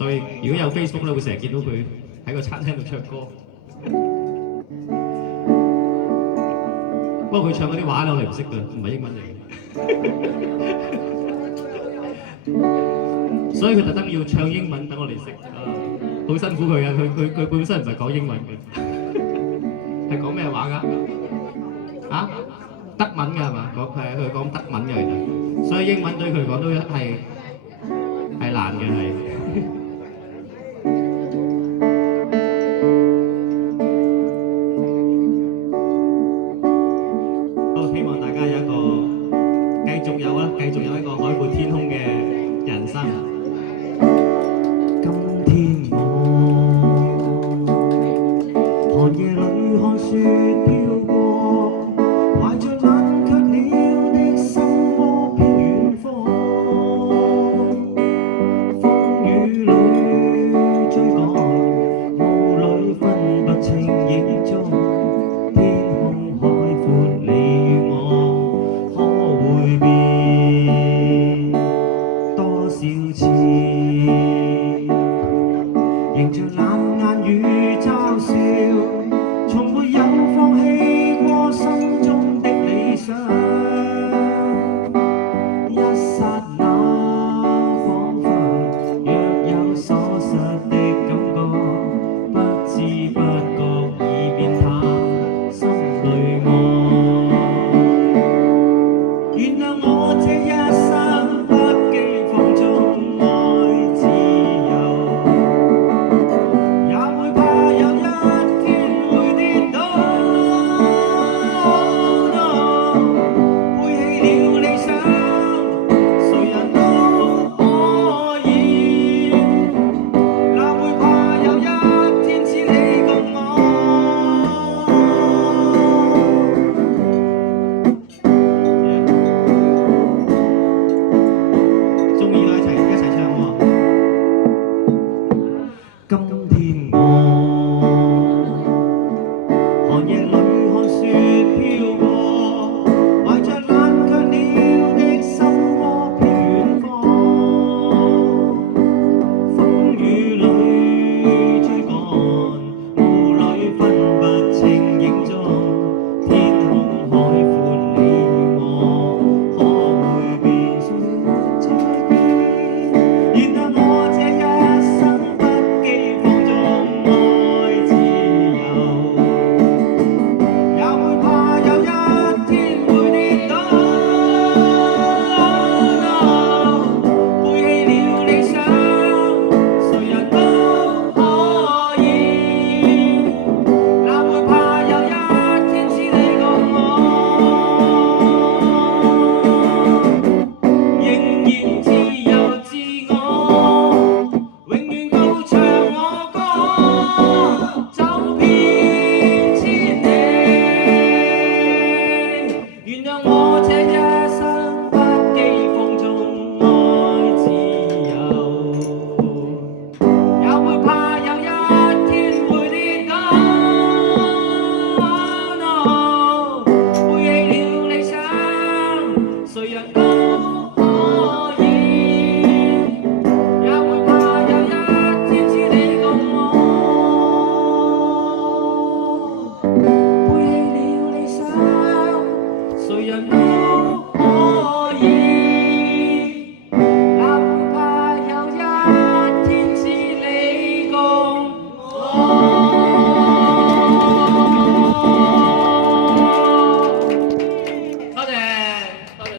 所以如果有 Facebook 咧，會成日見到佢喺個餐廳度唱歌。不過佢唱嗰啲話咧，我哋唔識㗎，唔係英文嚟嘅。所以佢特登要唱英文等我哋識，好辛苦佢啊！佢本身唔係講英文嘅，係講咩話㗎？啊，德文㗎係嘛？佢講德文嘅其實，所以英文對佢嚟講都係難嘅係。